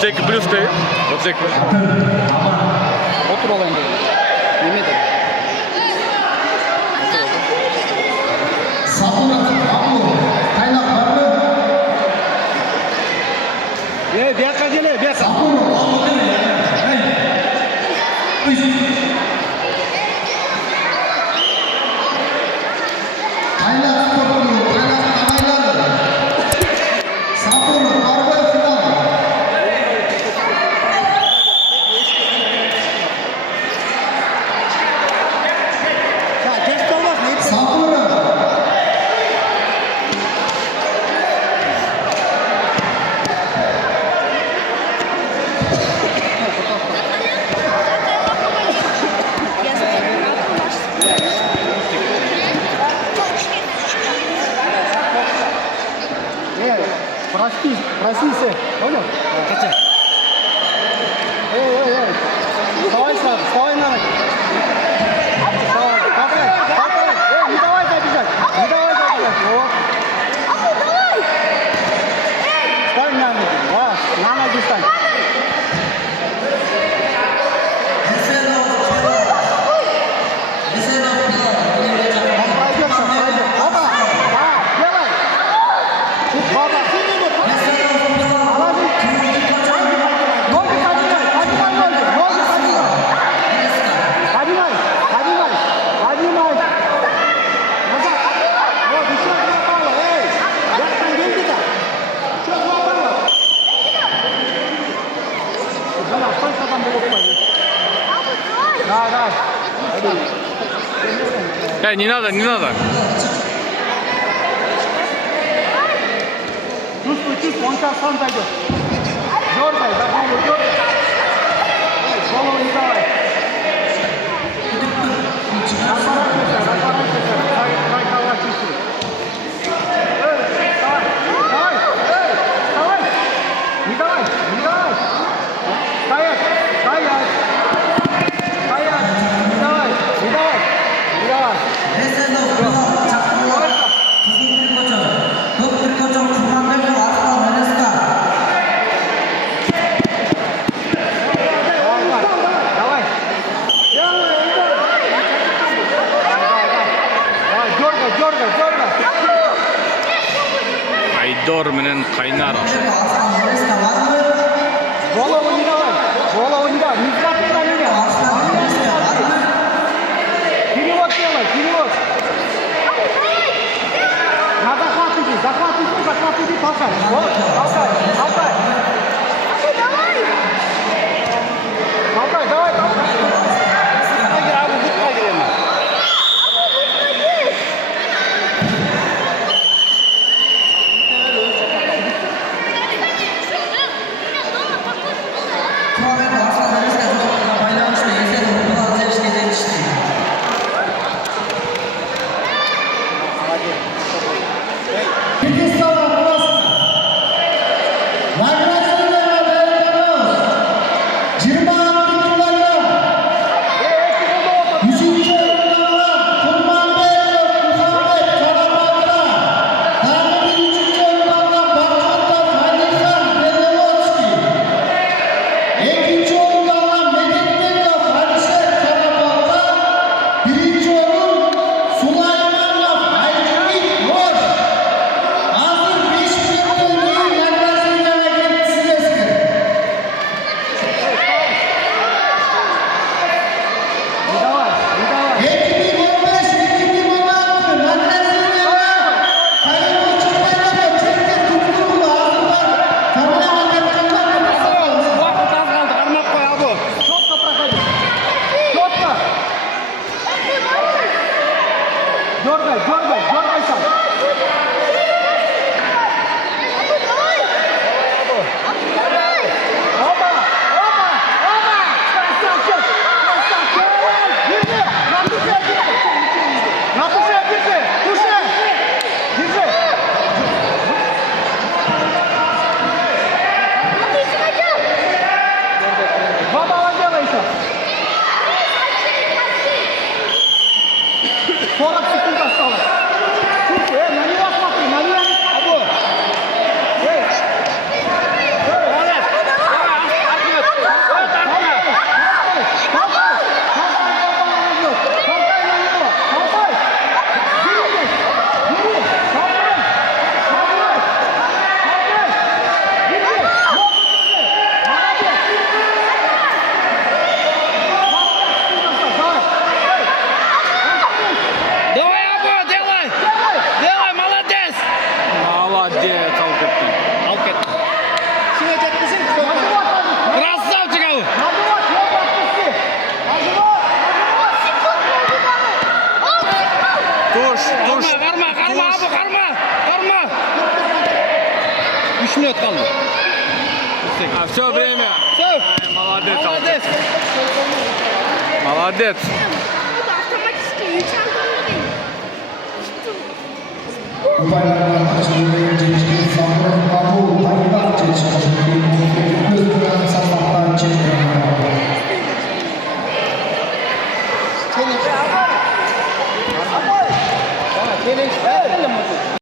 отыз екі плюс те 32. Otur olayım dedi. Yemin ederim. Bir dakika gele, bir dakika. Простите, понял? Хотя. Эй. Вставай сразу, вставай на ноги. Вставай, хватай. Не давай забежать. Вот. Давай! Встань на ноги. Да, на ноги встань. Он пройдется. Опа! Да, делай. Опа. Не надо. Чувствуй, он сейчас сам зайдет. Дергай, за голову дергай. Голову не давай. Разворачивайся. Дай голова чувствуй. Давай. Не давай. Стоять. Не давай. Айдор менен Кайнар. Голову не давай. Не смотри на меня. Перевод делай. На захват иди, толкай. Вот, толкай. Давай. А, все время. Все. Молодец, Молодец. Молодец. Это автоматически yükseldi. Bayramlar açılıyor. Gençliğin sağlığı Babu Tayyip Özgüven Sağlık'tan çekiyor. Finish. Finish.